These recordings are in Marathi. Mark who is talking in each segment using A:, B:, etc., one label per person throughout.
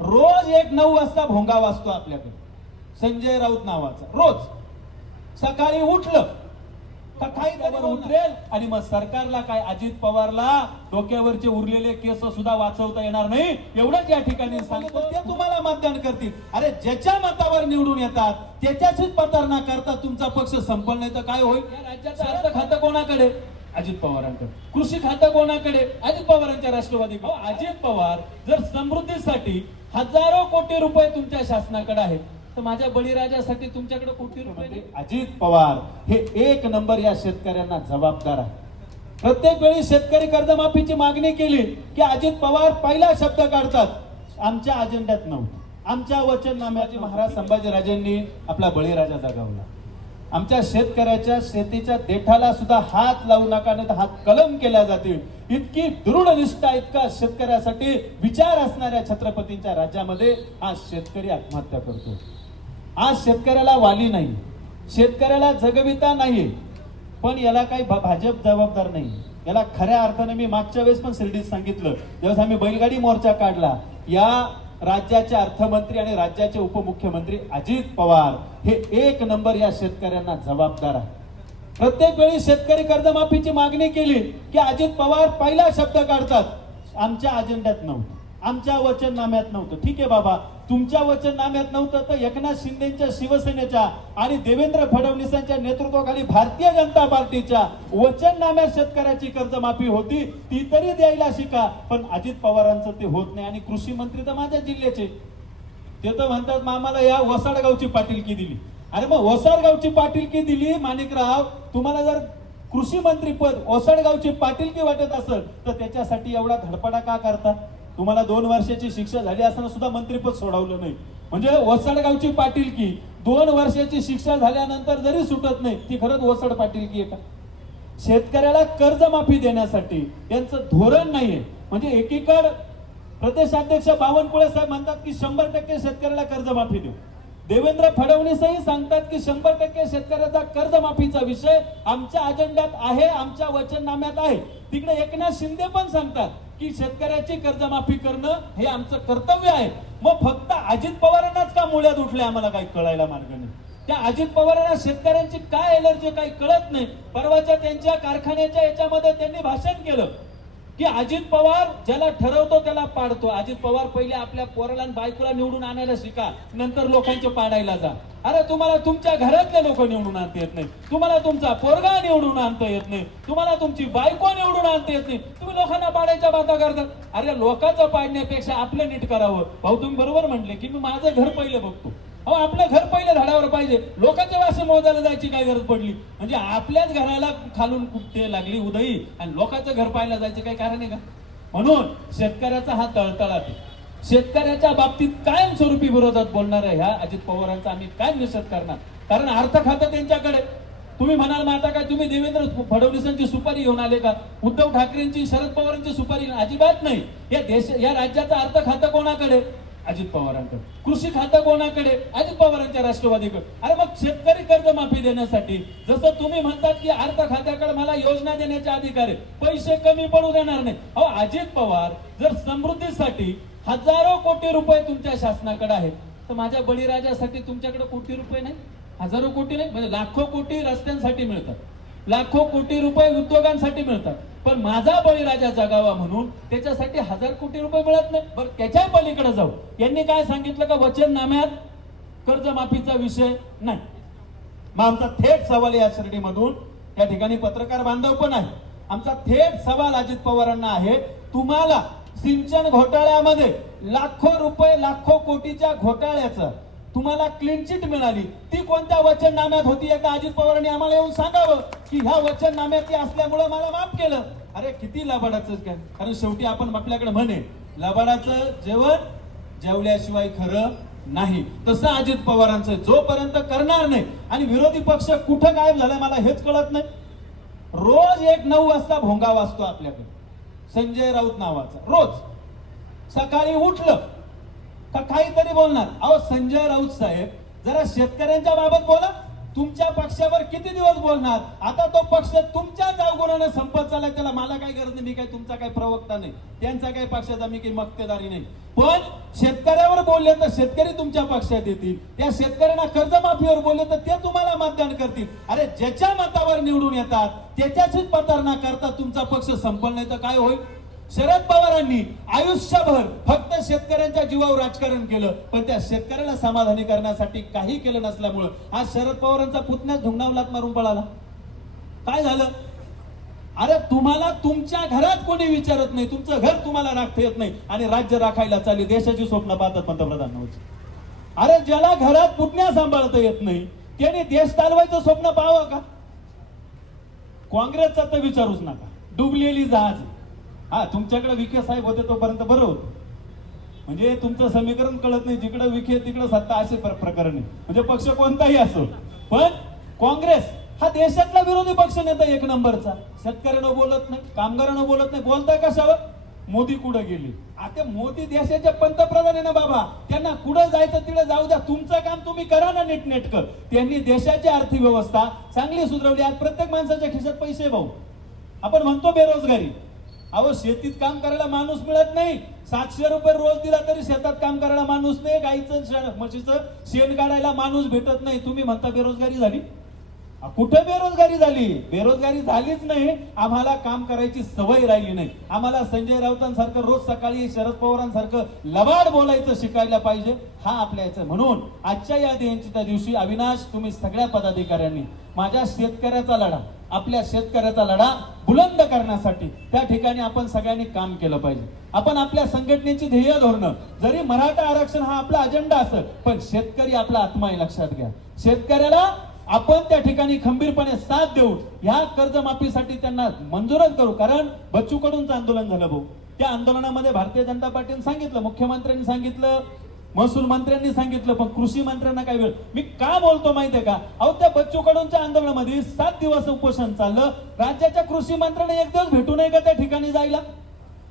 A: रोज एक नऊ वाजता भोंगा वाजतो आपल्याकडे. संजय राऊत नावाचा. रोज. सकाळी उठलं का काही त्यावर उतरेल आणि मग सरकारला काय अजित पवारला डोक्यावरचे उरलेले केस सुद्धा वाचवता येणार नाही एवढंच या ठिकाणी सांगतो. ते तुम्हाला मतदान करतील. अरे ज्याच्या मतावर निवडून येतात त्याच्याशीच प्रतारणा करता तुमचा पक्ष संपल नाही तर काय होईल? राज्याचं अर्थ खातं कोणाकडे? अजित पवारांकडे. कृषी खातं कोणाकडे? अजित पवारांच्या राष्ट्रवादी अजित पवार जर समृद्धीसाठी हजारो कोटी रुपये तुमच्या शासनाकडे आहेत तर माझ्या बळीराजासाठी तुमच्याकडे कोटी रुपये नाही. अजित पवार हे एक नंबर या शेतकऱ्यांना जबाबदार आहे. प्रत्येक वेळी शेतकरी कर्जमाफीची मागणी केली की अजित पवार पहिला शब्द काढतात. आमच्या अजेंड्यात नव्हतं. आमच्या वचननाम्याची महाराज संभाजीराजांनी आपला बळीराजा जगावला आमच्या शेतकऱ्याच्या शेतीच्या देठाला सुद्धा हात लावू नका नाही तर हात कलम केल्या जातील. इतकी दृढ निष्ठा इतका शेतकऱ्यासाठी विचार असणाऱ्या छत्रपतींच्या राज्यामध्ये आज शेतकरी आत्महत्या करतो. आज शेतकऱ्याला वाली नाही शेतकऱ्याला जगविता नाही पण याला काही भा- भाजप जबाबदार नाही. याला खऱ्या अर्थाने मी मागच्या वेळेस पण शिर्डीत सांगितलं. ज्यावेळेस आम्ही बैलगाडी मोर्चा काढला या राज्याचे अर्थमंत्री आणि राज्याचे उपमुख्यमंत्री अजित पवार हे एक नंबर या शेतकऱ्यांना जबाबदार आहे प्रत्येक वेळी शेतकरी कर्जमाफीची मागणी केली की अजित पवार पहिला शब्द काढतात. आमच्या अजेंड्यात नव्हतं. आमच्या वचननाम्यात नव्हतं. ठीक आहे बाबा. तुमच्या वचननाम्यात नव्हतं तर एकनाथ शिंदेच्या शिवसेनेच्या आणि देवेंद्र फडणवीसांच्या नेतृत्वाखाली भारतीय जनता पार्टीच्या वचननाम्यात शेतकऱ्याची कर्जमाफी होती. ती तरी द्यायला शिका. पण अजित पवारांचं ते होत नाही. आणि कृषी मंत्री तर माझ्या जिल्ह्याचे. ते तर म्हणतात मामाला या वसाडगावची पाटीलकी दिली? अरे मग वसाडगावची पाटीलकी दिली? माणिकराव तुम्हाला जर कृषी मंत्री पद ओसाडगावची पाटीलकी वाटत असेल तर त्याच्यासाठी एवढा धडपडा का करता? तुम्हाला दोन वर्षाची शिक्षा झाली असताना सुद्धा मंत्रीपद सोडवलं नाही. म्हणजे ओसाडगावची पाटीलकी दोन वर्षाची शिक्षा झाल्यानंतर जरी सुटत नाही ती खरंच ओसाड पाटीलकी आहे का? शेतकऱ्याला कर्जमाफी देण्यासाठी यांचं धोरण नाहीये. म्हणजे एकीकड प्रदेशाध्यक्ष बावनकुळे साहेब म्हणतात की शंभर टक्के शेतकऱ्याला कर्जमाफी देऊ. देवेंद्र फडणवीसही सांगतात की शंभर टक्के शेतकऱ्याचा कर्जमाफीचा विषय आमच्या अजेंड्यात आहे आमच्या वचननाम्यात आहे. तिकडे एकनाथ शिंदे पण सांगतात. की शेतकऱ्याची कर्जमाफी करणं हे आमचं कर्तव्य आहे. मग फक्त अजित पवारांनाच का मुळ्यात उठले आम्हाला काही कळायला मार्ग नाही? त्या अजित पवारांना शेतकऱ्यांची काय एलर्जी काही कळत नाही. परवाच्या त्यांच्या कारखान्याच्या याच्यामध्ये त्यांनी भाषण केलं. की अजित पवार ज्याला ठरवतो त्याला पाडतो. अजित पवार पहिले आपल्या पोराला आणि बायकोला निवडून आणायला शिका. नंतर लोकांचे पाडायला जा. अरे तुम्हाला तुमच्या घरातले लोक निवडून आणता येत नाही. तुम्हाला तुमचा पोरगा निवडून आणता येत नाही. तुम्हाला तुमची बायको निवडून आणता येत नाही. तुम्ही लोकांना पाडायच्या बाता करतात अरे लोकांचं पाडण्यापेक्षा आपलं नीट करावं. भाऊ तुम्ही बरोबर म्हटले की मी माझं घर पहिले बघतो. अहो आपलं घर पहिलं झाडावर पाहिजे. लोकांच्या वासे मोजायला जायची काय गरज पडली? म्हणजे आपल्याच घराला खालून कुठे लागली उदयी आणि लोकांचं घर पाहायला जायचं काही कारण आहे का? म्हणून शेतकऱ्याचा हा तळतळाट आहे. शेतकऱ्याच्या बाबतीत कायमस्वरूपी विरोधात बोलणार ह्या अजित पवारांचा आम्ही काय निषेध करणार? कारण अर्थ खातं त्यांच्याकडे. तुम्ही म्हणाल माता का काय तुम्ही देवेंद्र फडणवीसांची सुपारी घेऊन आले का? उद्धव ठाकरेंची शरद पवारांची सुपारी अजिबात नाही. या देश या राज्याचं अर्थ खातं कोणाकडे? अजित पवारांकडे. कृषी खातं कोणाकडे? अजित पवारांच्या राष्ट्रवादीकडे. अरे मग शेतकरी कर्जमाफी देण्यासाठी जसं तुम्ही म्हणतात की अर्थ खात्याकडे मला योजना देण्याचे अधिकार आहे पैसे कमी पडू देणार नाही. अहो अजित पवार जर समृद्धीसाठी हजारो कोटी रुपये तुमच्या शासनाकडे आहेत तर माझ्या बळीराजासाठी तुमच्याकडे कोटी रुपये नाही? हजारो कोटी नाही? म्हणजे लाखो कोटी रस्त्यांसाठी मिळतात. लाखो कोटी रुपये उद्योगांसाठी मिळतात. पण माझा बळीराजा जगावा म्हणून त्याच्यासाठी हजार कोटी रुपये मिळत नाही. बरं त्याच्या पलीकडे जाऊ. यांनी काय सांगितलं का वचननाम्यात? कर्जमाफीचा विषय नाही. मग आमचा थेट सवाल या शिर्डीमधून त्या ठिकाणी पत्रकार बांधव पण आहे आमचा थेट सवाल अजित पवारांना आहे तुम्हाला सिंचन घोटाळ्यामध्ये लाखो रुपये लाखो कोटीच्या घोटाळ्याचं तुम्हाला क्लीन चिट मिळाली. ती कोणत्या वचननाम्यात होती एकदा अजित पवारांनी आम्हाला येऊन सांगावं की ह्या वचननाम्यात ती असल्यामुळे मला माफ केलं. अरे किती लबाडाचं काय? कारण शेवटी आपण आपल्याकडे म्हणे लबाडाचं जेवण जेवल्याशिवाय खरं नाही. तसं अजित पवारांचं जोपर्यंत करणार नाही आणि विरोधी पक्ष कुठं गायब झालाय मला हेच कळत नाही. रोज एक नऊ वाजता भोंगा वाजतो आपल्याकडे. संजय राऊत नावाचा. रोज. सकाळी उठलं का काहीतरी बोलणार. अहो संजय राऊत साहेब जरा शेतकऱ्यांच्या बाबत बोला. तुमच्या पक्षावर किती दिवस बोलणार? आता तो पक्ष तुमच्या जावगुणाने संपत चालाय त्याला मला काही गरज नाही मी काय तुमचा काही प्रवक्ता नाही. त्यांचा काही पक्षाचा मी काही मक्तेदारी नाही. पण शेतकऱ्यावर बोलले तर शेतकरी तुमच्या पक्षात येतील. त्या शेतकऱ्यांना कर्जमाफीवर बोलले तर ते तुम्हाला मतदान करतील. अरे ज्याच्या मतावर निवडून येतात त्याच्याशीच प्रतारणा करता तुमचा पक्ष संपल नाही तर काय होईल? शरद पवारांनी आयुष्यभर फक्त शेतकऱ्यांच्या जीवावर राजकारण केलं पण त्या शेतकऱ्याला समाधानी करण्यासाठी काही केलं नसल्यामुळं आज शरद पवारांचा पुतण्या धुंगणावलात मारून पळाला. काय झालं? अरे तुम्हाला तुमच्या घरात कोणी विचारत नाही तुमचं घर तुम्हाला राखता येत नाही आणि राज्य राखायला चालली देशाची स्वप्न पाहतात पंतप्रधान अरे ज्याला घरात पुतण्या सांभाळता येत नाही त्याने देश चालवायचं स्वप्न पाहावं का? काँग्रेसचा तर विचारूच नका. डुबलेली जहाज. हा तुमच्याकडे विखे साहेब होते तोपर्यंत बरं होतं. म्हणजे तुमचं समीकरण कळत नाही जिकडे विखे तिकडे सत्ता असे प्रकरण म्हणजे पक्ष कोणताही असो. पण काँग्रेस हा देशातला विरोधी पक्ष नेता एक नंबरचा. शेतकऱ्यानं बोलत नाही कामगारांना बोलत नाही. बोलताय कशावर? मोदी कुठं गेले? आता मोदी देशाचे पंतप्रधान आहे ना बाबा त्यांना कुठं जायचं तिकडे जाऊ द्या. तुमचं काम तुम्ही करा ना नीटनेटकं. त्यांनी देशाची अर्थव्यवस्था चांगली सुधरवली. आज प्रत्येक माणसाच्या खिशात पैसे भाऊ. आपण म्हणतो बेरोजगारी. अहो शेतीत काम करायला माणूस मिळत नाही. सातशे रुपये रोज दिला तरी शेतात काम करायला माणूस नाही गाईचं म्हशीचं. शेण काढायला माणूस भेटत नाही. तुम्ही म्हणता बेरोजगारी झाली? कुठं कुठे बेरोजगारी झाली? बेरोजगारी झालीच नाही. आम्हाला काम करायची सवय राहिली नाही. आम्हाला संजय राऊतांसारखं रोज सकाळी शरद पवारांसारखं लबाड बोलायचं शिकायला पाहिजे हा आपल्या याचं म्हणून आजच्या या जयंतीच्या दिवशी अविनाश तुम्ही सगळ्या पदाधिकाऱ्यांनी माझ्या शेतकऱ्याचा लढा आपल्या शेतकऱ्याचा लढा बुलंद करण्यासाठी त्या ठिकाणी आपण सगळ्यांनी काम केलं पाहिजे. आपण आपल्या संघटनेची ध्येय धोरणं जरी मराठा आरक्षण हा आपला अजेंडा असेल पण शेतकरी आपला आत्मा आहे लक्षात घ्या. शेतकऱ्याला आपण त्या ठिकाणी खंबीरपणे साथ देऊ ह्या कर्जमाफीसाठी त्यांना मंजूरच करू कारण बच्चू कडूनच आंदोलन झालं भाऊ. त्या आंदोलनामध्ये भारतीय जनता पार्टीने सांगितलं मुख्यमंत्र्यांनी सांगितलं महसूल मंत्र्यांनी सांगितलं पण कृषी मंत्र्यांना काय वेळ? मी का बोलतो माहितीये का? अहो त्या बच्चू कडूंच्या आंदोलनामध्ये सात दिवस उपोषण चाललं. राज्याच्या कृषी मंत्र्यांना एक दिवस भेटू नये का त्या ठिकाणी जायला?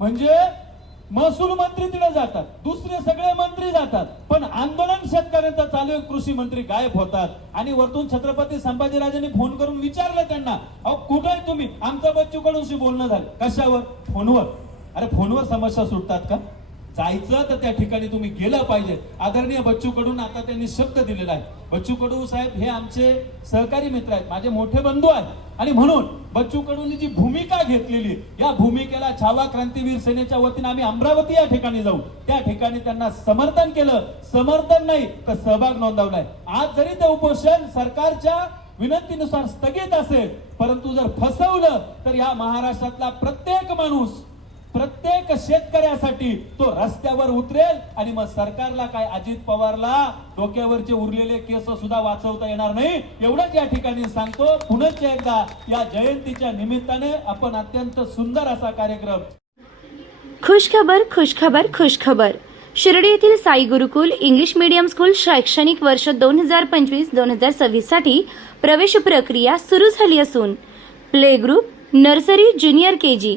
A: म्हणजे महसूल मंत्री तिकडे जातात दुसरे सगळे मंत्री जातात. पण आंदोलन शेतकऱ्यांचं चालू आहे, कृषी मंत्री गायब होतात. आणि वरतून छत्रपती संभाजीराजांनी फोन करून विचारलं त्यांना अहो कुठे आहे तुम्ही? आमच्या बच्चू कडूनशी बोलणं झालं. कशावर? फोनवर. अरे फोनवर समस्या सुटतात का? जायचं तर त्या ठिकाणी तुम्ही गेलं पाहिजे. आदरणीय बच्चू कडून आता त्यांनी शब्द दिलेला आहे. बच्चू कडू साहेब हे आमचे सहकारी मित्र आहेत. माझे मोठे बंधू आहेत. आणि म्हणून बच्चू कडूंनी जी भूमिका घेतलेली या भूमिकेला छावा क्रांतीवीर सेनेच्या वतीने आम्ही अमरावती या ठिकाणी जाऊ. त्या ठिकाणी त्यांना समर्थन केलं. समर्थन नाही तर सहभाग नोंदवलाय. आज जरी ते उपोषण सरकारच्या विनंतीनुसार स्थगित असेल परंतु जर फसवलं तर या महाराष्ट्रातला प्रत्येक माणूस प्रत्येक शेतकऱ्यासाठी तो रस्त्यावर उतरेल आणि मग सरकारला काय अजित पवारला डोक्यावरचे उरलेले केस सुद्धा वाचवता येणार नाही. एवढंच या ठिकाणी सांगतो. पुनश्च एकदा या जयंतीच्या निमित्ताने आपण अत्यंत सुंदर असा कार्यक्रम.
B: खुशखबर खुशखबर खुशखबर. शिर्डी येथील Sai Gurukul English medium school शैक्षणिक वर्ष दोन हजार पंचवीस दोन हजार सव्वीससाठी प्रवेश प्रक्रिया सुरू झाली असून play group nursery junior K G